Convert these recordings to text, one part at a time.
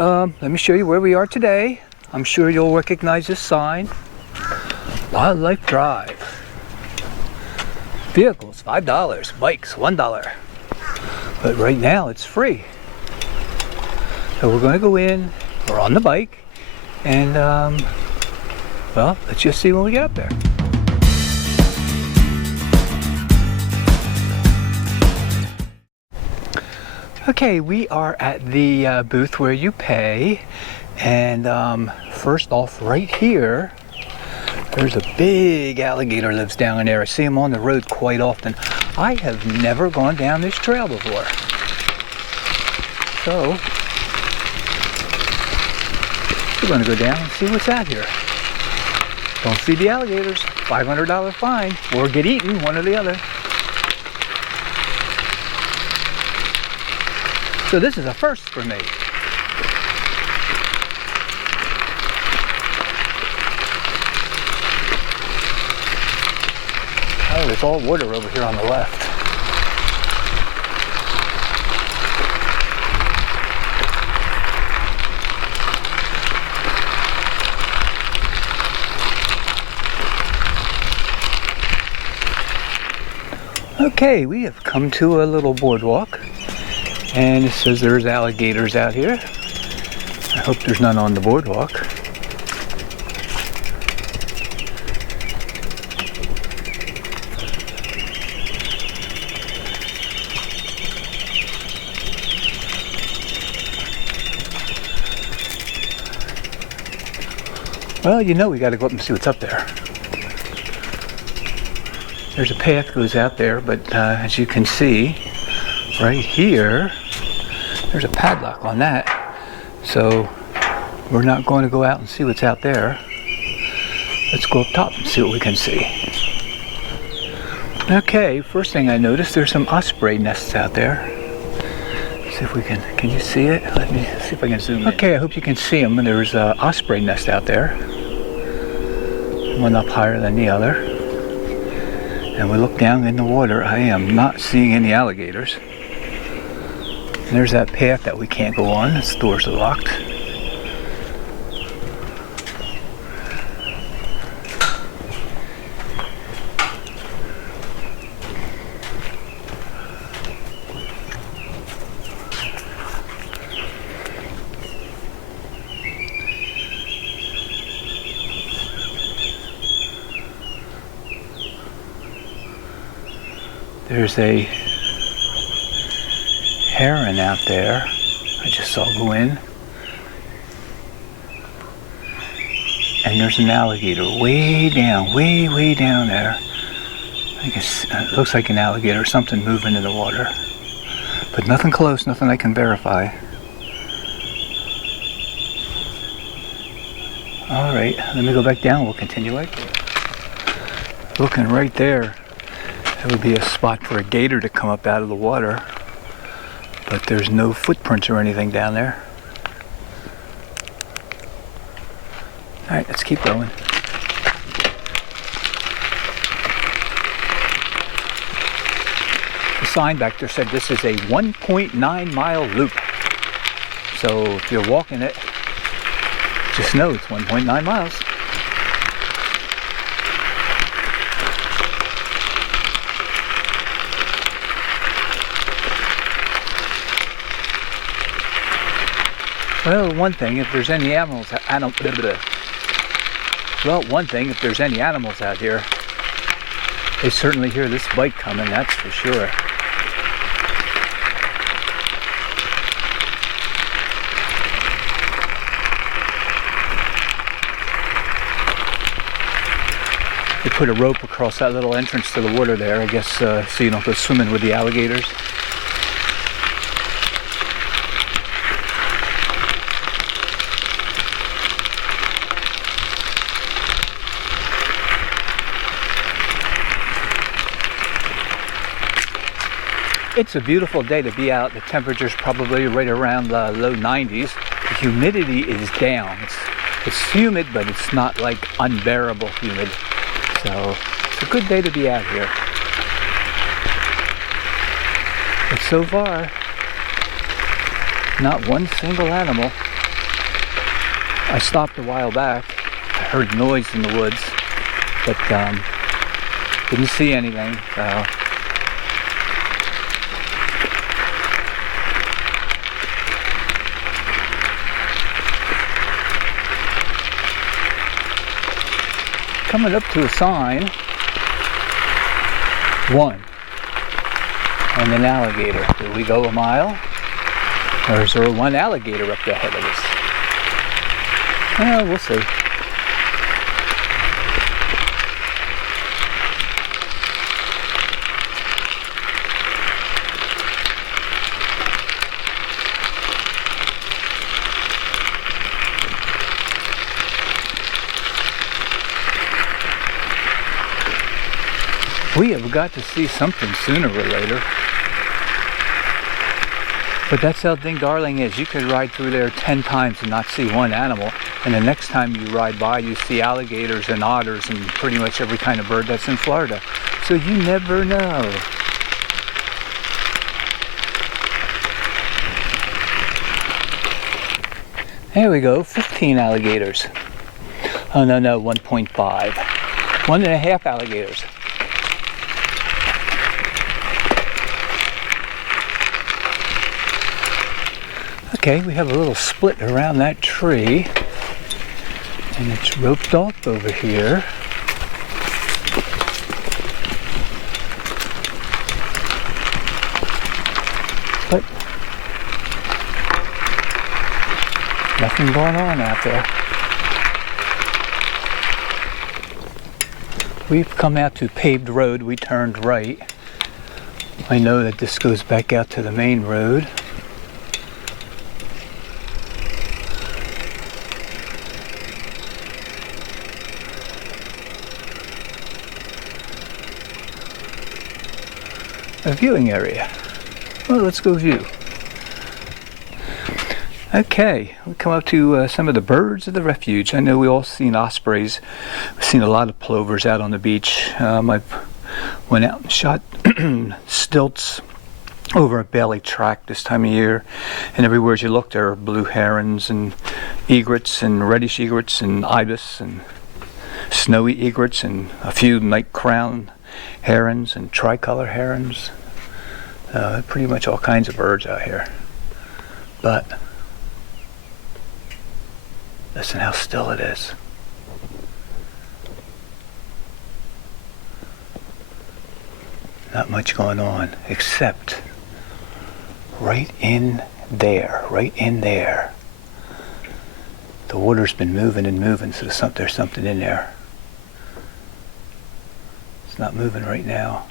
Let me show you where we are today. I'm sure you'll recognize this sign. Wildlife Drive. Vehicles, $5. Bikes, $1. But right now it's free. So we're going to go in, we're on the bike, and well, let's just see when we get up there. Okay, we are at the booth where you pay, and first off, right here, there's a big alligator lives down there. I see him on the road quite often. I have never gone down this trail before, so we're going to go down and see what's out here. Don't see the alligators, $500 fine, or get eaten, one or the other. So this is a first for me. Oh, there's all water over here on the left. Okay, we have come to a little boardwalk. And it says there's alligators out here. I hope there's none on the boardwalk. Well, you know we got to go up and see what's up there. There's a path that goes out there, but as you can see, right here, there's a padlock on that, so we're not going to go out and see what's out there. Let's go up top and see what we can see. Okay, first thing I noticed, there's some osprey nests out there. Let's see if we can you see it? Let me see if I can zoom in. Okay, I hope you can see them. There's an osprey nest out there, one up higher than the other. And we look down in the water, I am not seeing any alligators. And there's that path that we can't go on. Its doors are locked. There's a heron out there I just saw go in, and there's an alligator way down, way down there. I guess it looks like an alligator or something moving in the water, but nothing close, nothing I can verify. All right, let me go back down, we'll continue right there. Looking right there, that would be a spot for a gator to come up out of the water. But there's no footprints or anything down there. All right, let's keep going. The sign back there said this is a 1.9 mile loop. So if you're walking it, just know it's 1.9 miles. Well, one thing, if there's any animals out here, they certainly hear this bike coming, that's for sure. They put a rope across that little entrance to the water there, I guess, so you don't go swimming with the alligators. It's a beautiful day to be out. The temperature's probably right around the low 90s. The humidity is down. It's humid, but it's not like unbearable humid. So it's a good day to be out here. But so far, not one single animal. I stopped a while back. I heard noise in the woods, but didn't see anything. Coming up to a sign, 1, and an alligator. Did we go a mile? Or is there 1 alligator up ahead of us? Well, we'll see. We have got to see something sooner or later. But that's how Ding Darling is. You could ride through there 10 times and not see 1 animal. And the next time you ride by, you see alligators and otters and pretty much every kind of bird that's in Florida. So you never know. There we go, 15 alligators. Oh no, 1.5. 1.5 alligators. Okay, we have a little split around that tree, and it's roped off over here. But nothing going on out there. We've come out to paved road. We turned right. I know that this goes back out to the main road. A viewing area. Well, let's go view. Okay, we come up to some of the birds of the refuge. I know we all seen ospreys. We've seen a lot of plovers out on the beach. I went out and shot stilts over at Bailey Track this time of year, and everywhere you look there are blue herons and egrets and reddish egrets and ibis and snowy egrets and a few night crown herons and tricolor herons. Pretty much all kinds of birds out here. But listen how still it is. Not much going on, except right in there. The water's been moving and moving, so there's something in there. It's not moving right now.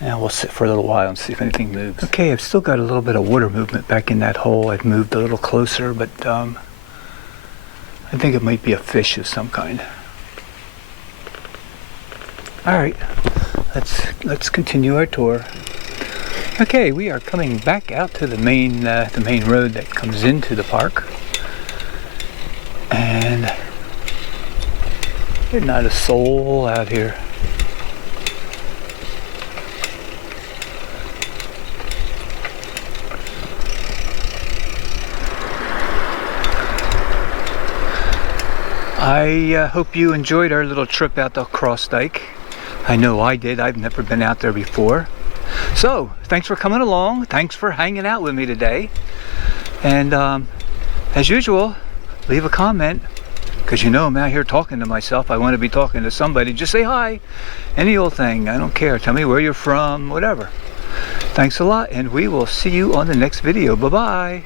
Now we'll sit for a little while and see if anything moves. Okay, I've still got a little bit of water movement back in that hole. I've moved a little closer, but I think it might be a fish of some kind. All right, let's continue our tour. Okay, we are coming back out to the main road that comes into the park, and there's not a soul out here. I hope you enjoyed our little trip out to Cross Dike. I know I did. I've never been out there before. So, thanks for coming along. Thanks for hanging out with me today. And as usual, leave a comment, because you know I'm out here talking to myself. I want to be talking to somebody. Just say hi. Any old thing. I don't care. Tell me where you're from, whatever. Thanks a lot, and we will see you on the next video. Bye-bye.